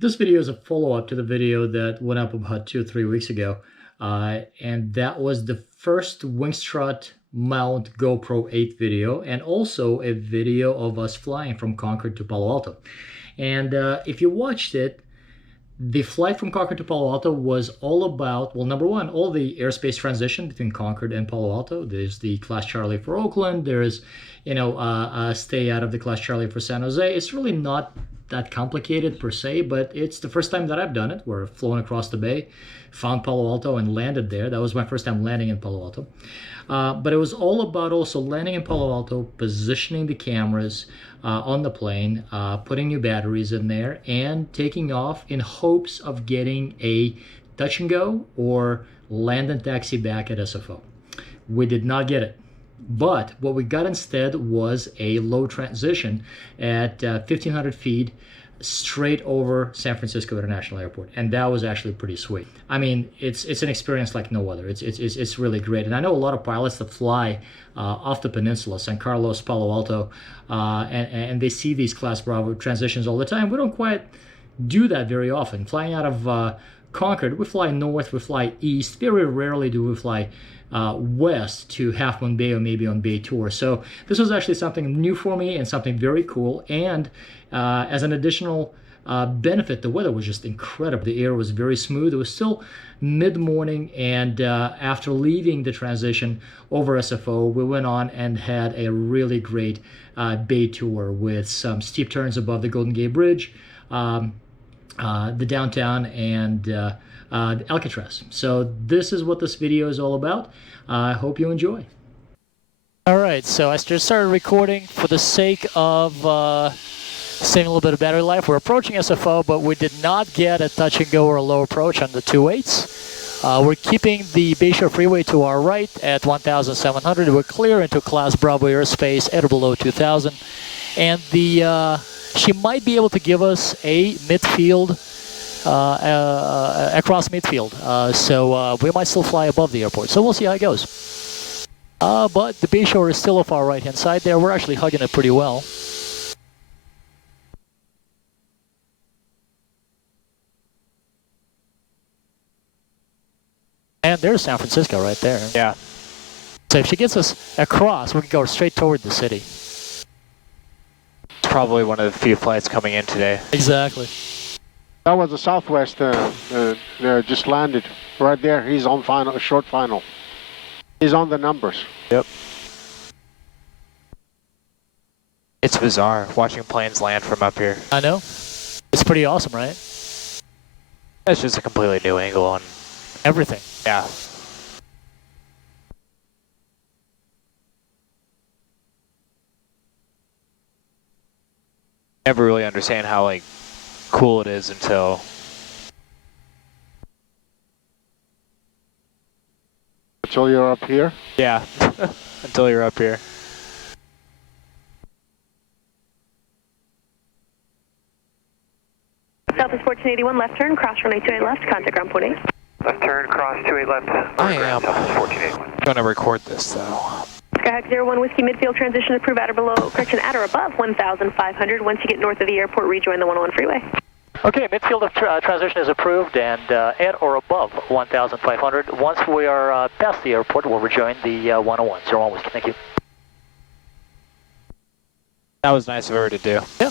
This video is a follow-up to the video that went up about 2 or 3 weeks ago, and that was the first Wingstrut mount GoPro 8 video, and also a video of us flying from Concord to Palo Alto. And if you watched it, the flight from Concord to Palo Alto was all about, well, number one, all the airspace transition between Concord and Palo Alto. There's the Class Charlie for Oakland. There's, stay out of the Class Charlie for San Jose. It's really not that complicated per se, but it's the first time that I've done it. We're flown across the bay, found Palo Alto, and landed there. That was my first time landing in Palo Alto. But it was all about also landing in Palo Alto, positioning the cameras on the plane, putting new batteries in there, and taking off in hopes of getting a touch and go or land and taxi back at SFO. We did not get it. But what we got instead was a low transition at 1,500 feet straight over San Francisco International Airport, and that was actually pretty sweet. I mean, it's an experience like no other. It's really great, and I know a lot of pilots that fly off the peninsula, San Carlos, Palo Alto, and they see these Class Bravo transitions all the time. We don't quite do that very often. Flying out of Concord, we fly north, we fly east. Very rarely do we fly west to Half Moon Bay or maybe on Bay Tour. So this was actually something new for me and something very cool. And as an additional benefit, the weather was just incredible. The air was very smooth. It was still mid-morning, and after leaving the transition over SFO, we went on and had a really great Bay Tour with some steep turns above the Golden Gate Bridge, the downtown, and Alcatraz. So this is what this video is all about. I hope you enjoy. All right, so I just started recording for the sake of saving a little bit of battery life. We're approaching SFO, but we did not get a touch and go or a low approach on the 2.8s. We're keeping the Bayshore Freeway to our right at 1,700. We're clear into Class Bravo airspace at or below 2,000. And she might be able to give us a midfield, across midfield. So we might still fly above the airport. So we'll see how it goes. But the Bayshore is still off our right-hand side there. We're actually hugging it pretty well. And there's San Francisco right there. Yeah. So if she gets us across, we can go straight toward the city. It's probably one of the few flights coming in today. Exactly. That was the Southwest just landed right there. He's on final, short final. He's on the numbers. Yep. It's bizarre watching planes land from up here. I know. It's pretty awesome, right? That's just a completely new angle on everything. Yeah. Never really understand how cool it is until you're up here? Yeah. Until you're up here. Southwest 1481 left turn, cross runway 28 left, contact ground point 8. Left turn, cross 28 left. I am 1481. going to record this though. Skyhawk 01 Whiskey midfield transition approved at or below, correction at or above 1,500. Once you get north of the airport, rejoin the 101 freeway. Okay, midfield of transition is approved and at or above 1,500. Once we are past the airport, we'll rejoin the 101. 01 Whiskey, thank you. That was nice of her to do. Yeah.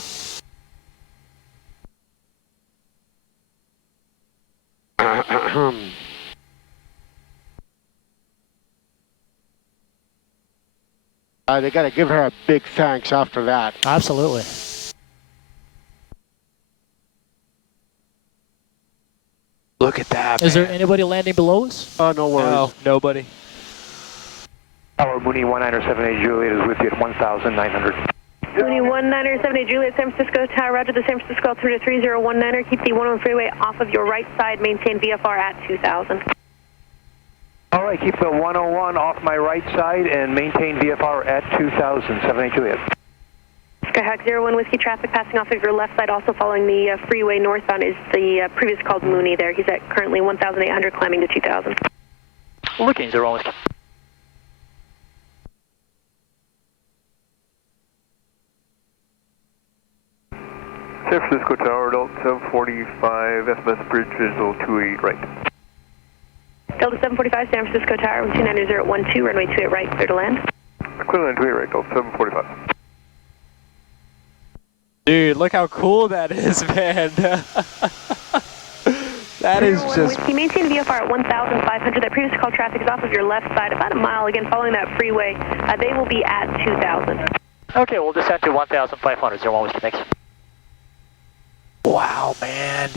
They got to give her a big thanks after that. Absolutely. Look at that, Is man. there anybody landing below us? Oh, no worries. No, nobody. Tower Mooney 1978 Juliet is with you at 1,900. Mooney 1978 Juliet, San Francisco Tower, roger the San Francisco altimeter 3019er. Keep the 101 freeway off of your right side, maintain VFR at 2,000. All right, keep the 101 off my right side and maintain VFR at 2,000, 78 Juliet. Skyhawk 01 Whiskey traffic passing off of your left side, also following the freeway northbound is the previous called Mooney there. He's at currently 1,800, climbing to 2,000. Looking 01 Whiskey. Sir Francisco Tower, Delta 745, SMS bridge visual 28 right. Delta 745, San Francisco Tower, 290.12, runway 28 right, clear to land. Clear to 28 right, Delta 745. Dude, look how cool that is, man. That is just... Whiskey, maintain VFR at 1,500. That previous call traffic is off of your left side, about a mile. Again, following that freeway, they will be at 2,000. Okay, we'll descend to 1,500. 01 Whiskey, thanks. Wow, man.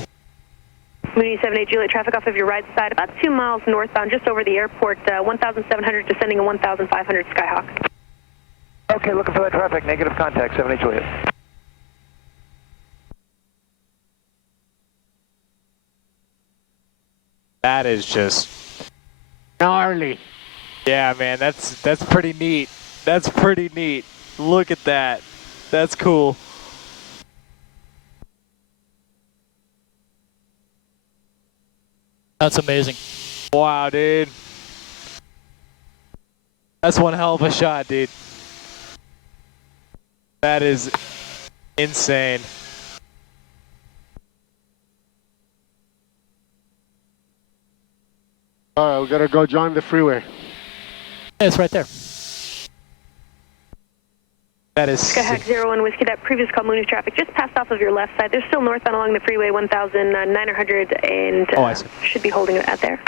Mooney 78 Juliet, traffic off of your right side, about 2 miles northbound, just over the airport, 1,700, descending a 1,500 Skyhawk. Okay, looking for that traffic, negative contact, 78 Juliet. That is just... Gnarly. Yeah, man, that's pretty neat. That's pretty neat. Look at that. That's cool. That's amazing. Wow, dude. That's one hell of a shot, dude. That is insane. All right, we gotta go join the freeway. It's right there. That is Skyhawk 01 Whiskey, that previous call Mooney traffic just passed off of your left side. They're still northbound along the freeway, 1,900, and Oh, I see. should be holding it out there.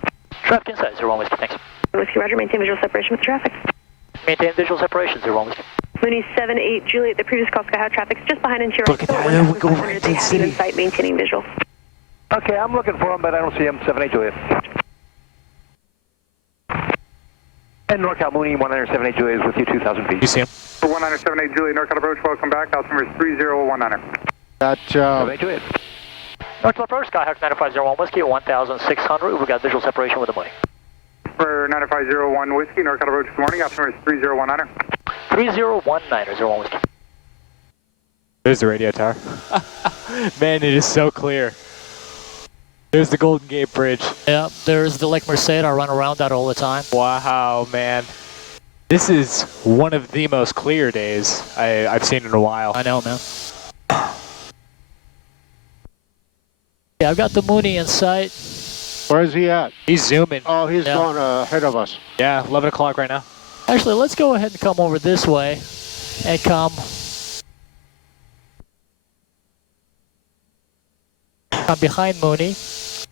Traffic inside, 01 Whiskey, thanks. Whiskey, roger, maintain visual separation with the traffic. Maintain visual separation, 01 Whiskey. Mooney 78 Juliet, the previous call Skyhawk traffic is just behind Interior. Look at that, there we go, right into They the have you in city. sight, maintaining visual. Okay, I'm looking for him, but I don't see him, 78 Juliet. And NorCal Mooney, 178 Juliet is with you, 2,000 feet. You see him? 178 Juliet, NorCal approach, welcome back. Altimeter is 3019. That 78 Juliet. Northwest approach, Skyhawk 9501 Whiskey, 1,600. We've got visual separation with the money. For 9501 Whiskey, NorCal approach, good morning. Altimeter is 3019. 3019 01 Whiskey. There's the radio tower. Man, it is so clear. There's the Golden Gate Bridge. Yeah, there's the Lake Merced. I run around that all the time. Wow, man. This is one of the most clear days I've seen in a while. I know, man. Yeah, I've got the Mooney in sight. where is he at? He's zooming. Oh, he's Yeah. going ahead of us. Yeah, 11 o'clock right now. Actually, let's go ahead and come over this way and come behind Mooney,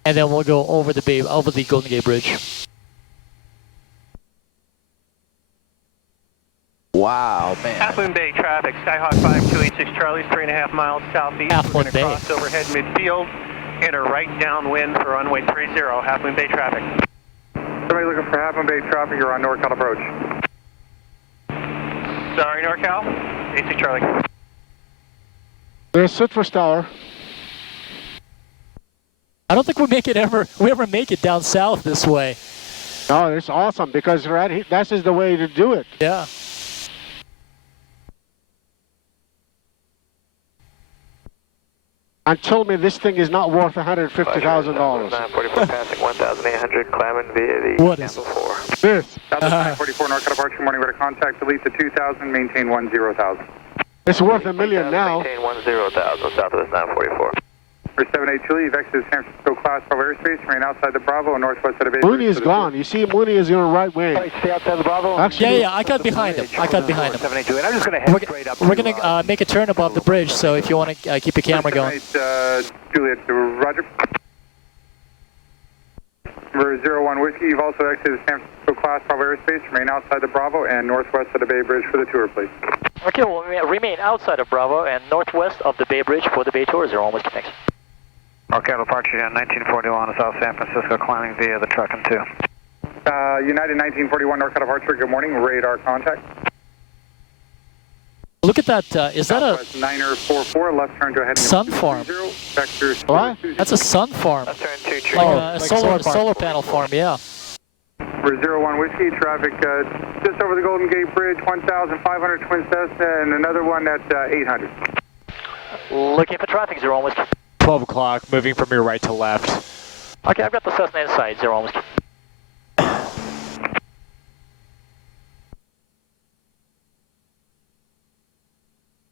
and then we'll go over the Golden Gate Bridge. Wow, man. Half Moon Bay traffic, Skyhawk 5286 Charlie, 3.5 miles southeast. Half Moon Bay. Cross overhead midfield, enter right downwind for runway 30, Half Moon Bay traffic. Somebody looking for Half Moon Bay traffic, you're on NorCal approach. Sorry, NorCal, 86 Charlie. There's Citrus Tower. I don't think we ever make it down south this way. No, it's awesome because that is the way to do it. Yeah. And told me this thing is not worth $150,000. 944 passing 1,800, climbing via the What is Campbell 4. This. Delta 944 NorCal approach, good morning. We're to contact, delete to 2000, maintain 10,000. It's worth $1 million now. Maintain 10,000 south of this 944. For 78 Julie, you've exited San Francisco Class 12 airspace, remain outside the Bravo and northwest of the Bay. Mooney is gone. You see, Mooney is your right wing. Right, stay outside the Bravo. Actually, Yeah, I cut behind him. I cut behind him. 78 Juliet. I'm just going to head straight up. We're gonna make a turn above the bridge, so if you want to keep your camera going. 78 Juliet, roger. For 01 Whiskey, you've also exited San Francisco Class 12 airspace, remain outside the Bravo and northwest of the Bay Bridge for the tour, please. Okay, we'll remain outside of Bravo and northwest of the Bay Bridge for the Bay Tour. 01 Whiskey, thanks. Okay, departure on 1941 South San Francisco, climbing via the truck and 2. United 1941 NorCal departure, good morning, radar contact. Look at that. Is that a Southwest 944, left turn to heading sun farm? Vector What? That's a sun farm. Left turn 2 Like tree. a solar panel farm, yeah. For 01 Whiskey, traffic just over the Golden Gate Bridge, 1,500 Twin Cessna, and another one at 800. Looking for traffic, 01 Whiskey. 12 o'clock, moving from your right to left. Okay, I've got the Cessna inside, 01 Whiskey.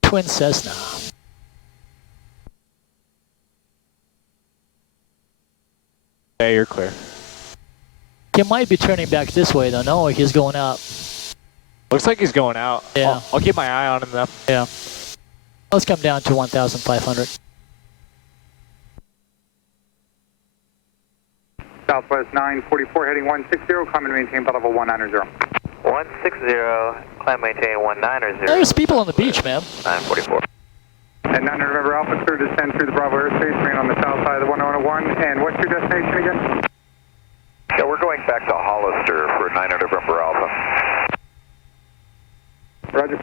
Twin Cessna. Yeah, you're clear. He might be turning back this way though. No, he's going out. Looks like he's going out. Yeah. I'll keep my eye on him though. Yeah. Let's come down to 1,500. Southwest 944 heading 160, climb and maintain flight level 190. 160, climb maintain 190. There's people on the beach, man. 944. And 9 November Alpha, clear to descend through the Bravo airspace, remain on the south side of the 101. And what's your destination again? Yeah, we're going back to Hollister for 9 November Alpha. Roger.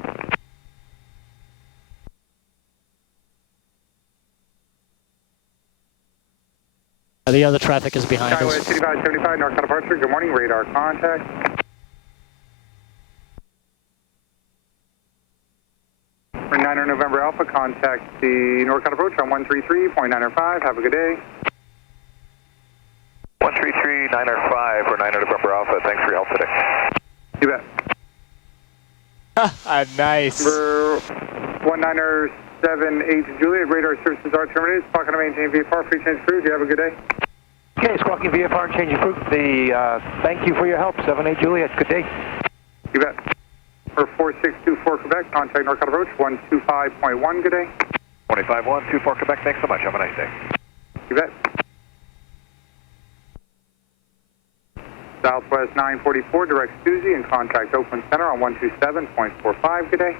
The other traffic is behind Skyway us. 6575, northbound departure. Good morning, radar contact. For 9 November Alpha, contact the northbound approach on 133.905. Have a good day. 133.905 for 9 November Alpha. Thanks for your help today. You bet. Nice. Number 1978 Juliet, radar services are terminated. Squawk to maintain VFR, free change crew. You have a good day. Okay, squawking VFR and changing crew. Thank you for your help, 78 Juliet. Good day. You bet. For 4624 Quebec, contact northbound approach 125.1. Good day. 25124 Quebec. Thanks so much. Have a nice day. You bet. Southwest 944, direct Suzy and contact Oakland Center on 127.45. Good day.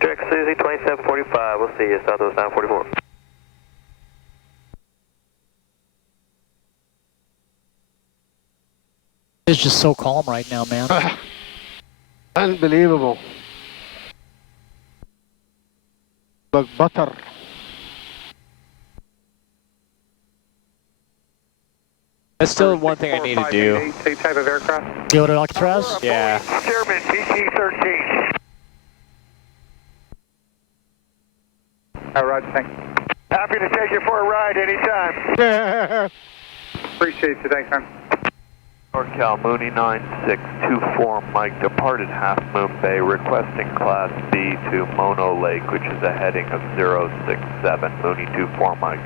Direct Suzy 2745. We'll see you, Southwest 944. It's just so calm right now, man. Unbelievable. Like butter. That's still one thing I need to do. Same type of aircraft. Go to Alcatraz? Yeah. Chairman, PC-13. Roger, thanks. Happy to take you for a ride anytime. Appreciate you, thanks, man. NorCal Mooney 9624 Mike departed Half Moon Bay requesting Class B to Mono Lake, which is a heading of 067 Mooney 24 Mike.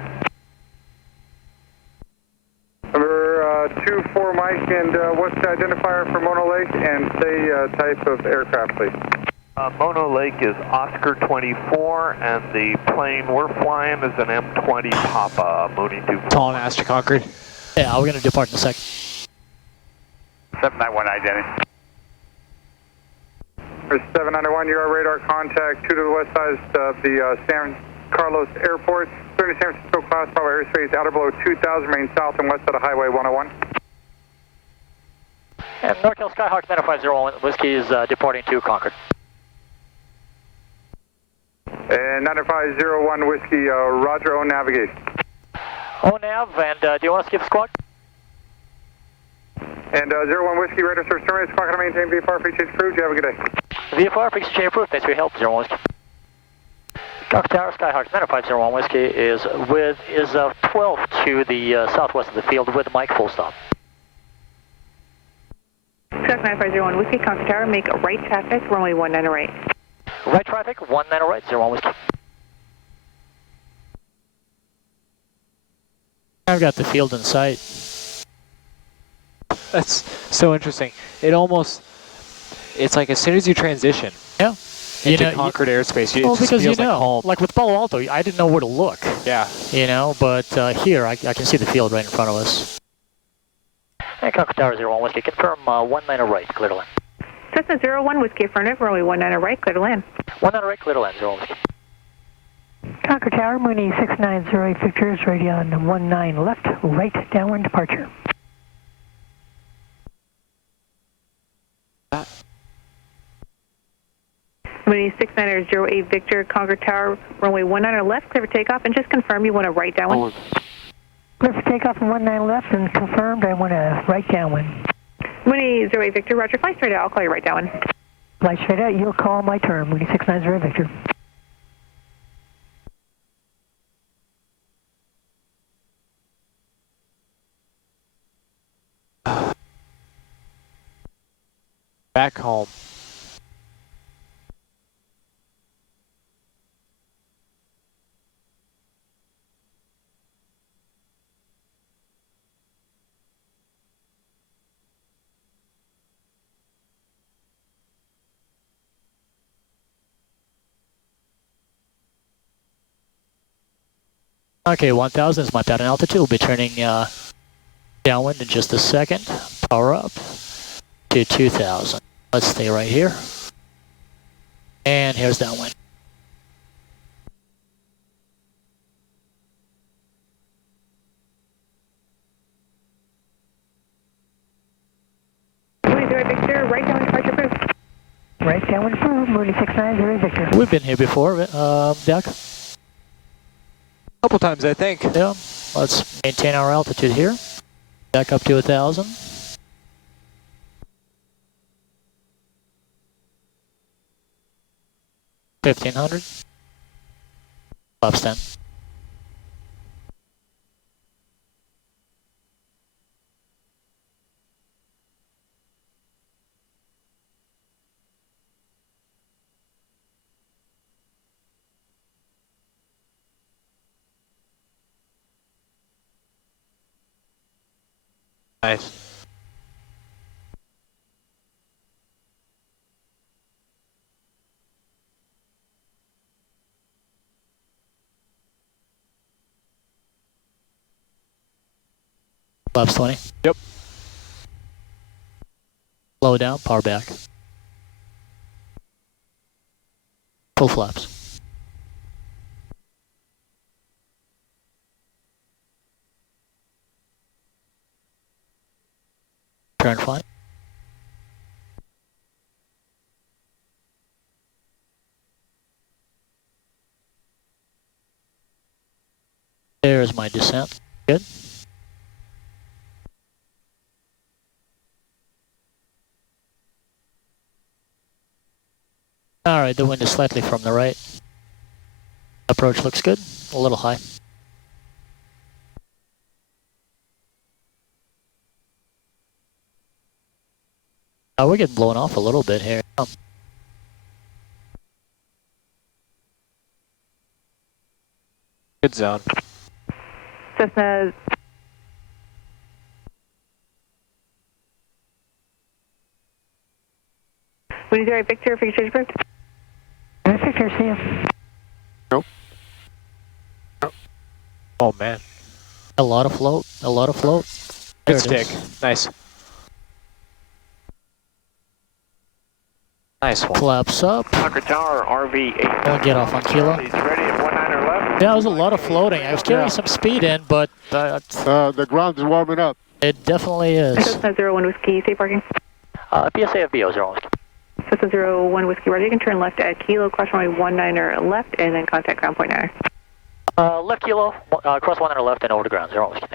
Number 24 Mike, and what's the identifier for Mono Lake, and say type of aircraft, please. Mono Lake is Oscar 24, and the plane we're flying is an M20 Papa Mooney 24. Tall and Astra Concord. Yeah, we're going to depart in a sec. 791 identity. For 791, you're our radar contact 2 to the west side of the San Carlos Airport. 30 San Francisco class, Bravo airspace, outer below 2,000, remain south and west side of Highway 101. And NorCal Skyhawk 9501 Whiskey is departing to Concord. And 9501 Whiskey, Roger, on navigation. ONAV, and do you want us to skip squawk? And 01 Whiskey, radar service terminated, squawk to maintain VFR, free change crew. You have a good day. VFR, fix change approved. Thanks for your help, 01 Whiskey. Concord Tower, Skyhawk 9501 Whiskey is 12 to the southwest of the field with Mike full stop. Skyhawk 9501 Whiskey, Concord Tower, make right traffic, runway 19 right. Right traffic, 19 right, 01 Whiskey. I've got the field in sight. That's so interesting. It's like as soon as you transition Yeah. into Concord airspace, it Well, just because feels you know, like home. like with Palo Alto, I didn't know where to look. Yeah. You know, but here I can see the field right in front of us. And Concord Tower 01 Whiskey, confirm 19 right, clear to land. Cessna 01 Whiskey affirmative, runway 19 right, clear to land. 19 right, clear to land, 01 Whiskey. Concord Tower, Mooney 6908 Victor, is ready on 19 left, right downwind departure. Mooney 6908 Victor, Concord Tower, runway 19 left, clear for takeoff, and just confirm you want to right downwind. Clear for takeoff on 19 left, and confirmed I want to right downwind. Mooney 08 Victor, roger, fly straight out, I'll call you right downwind. Fly straight out, you'll call my turn, Mooney 690 Victor. Back home. Okay, 1000 is my pattern altitude. We'll be turning downwind in just a second. Power up to 2000. Let's stay right here. And here's downwind. Victor, right downwind departure approved. Right downwind approved, Mooney 690 Victor. We've been here before, Doc. Couple times, I think. Yeah, let's maintain our altitude here. Back up to 1000. 1500. Flaps 10. Nice. Flaps 20. Yep. Slow down, power back. Full flaps. Turn fine. There's my descent. Good. Alright, the wind is slightly from the right. Approach looks good. A little high. We're getting blown off a little bit here. Good zone. Cessna. Mooney 0 Victor, for your change approved. Victor, see you. Nope. Oh man. A lot of float. A lot of float. There Good it stick. is. Nice. Nice one. Flaps up. Concord Tower, RV 8. Don't get off on kilo. He's ready at 19er left. Yeah, there was a lot of floating. I was carrying some speed in, but The ground is warming up. it definitely is. Cessna 01 Whiskey, safe parking. PSA of BO 01. Cessna 01 Whiskey, Roger. You can turn left at Kilo, cross runway 19er left, and then contact ground point 9. Left kilo, cross 1 left and over to ground, 01 Whiskey.